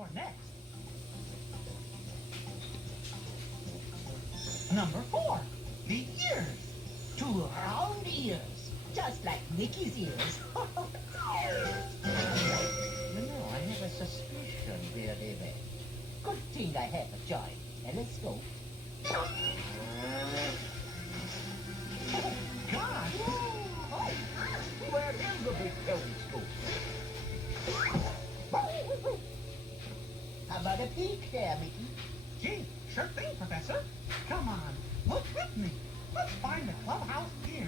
for next? Number 4, the ears. 2 round ears, just like Mickey's ears. I have a suspicion, dear David. Good thing I have a joy. And let's go. God! Oh, where is the big telescope? How about a peek there, Mickey? Gee, sure thing, Professor. Come on, look with me. Let's find the clubhouse ears.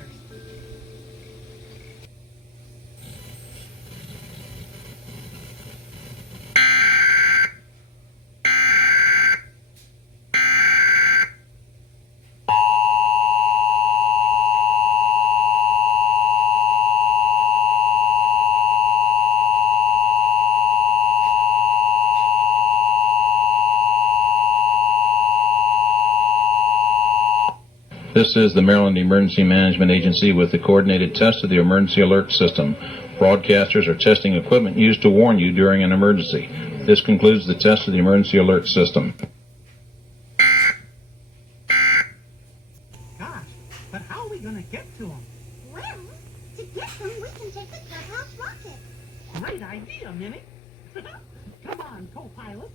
This is the Maryland Emergency Management Agency with the coordinated test of the emergency alert system. Broadcasters are testing equipment used to warn you during an emergency. This concludes the test of the emergency alert system. Gosh, but how are we going to get to them? Well, to get them, we can take the clubhouse rocket. Great idea, Minnie. Come on, co-pilot.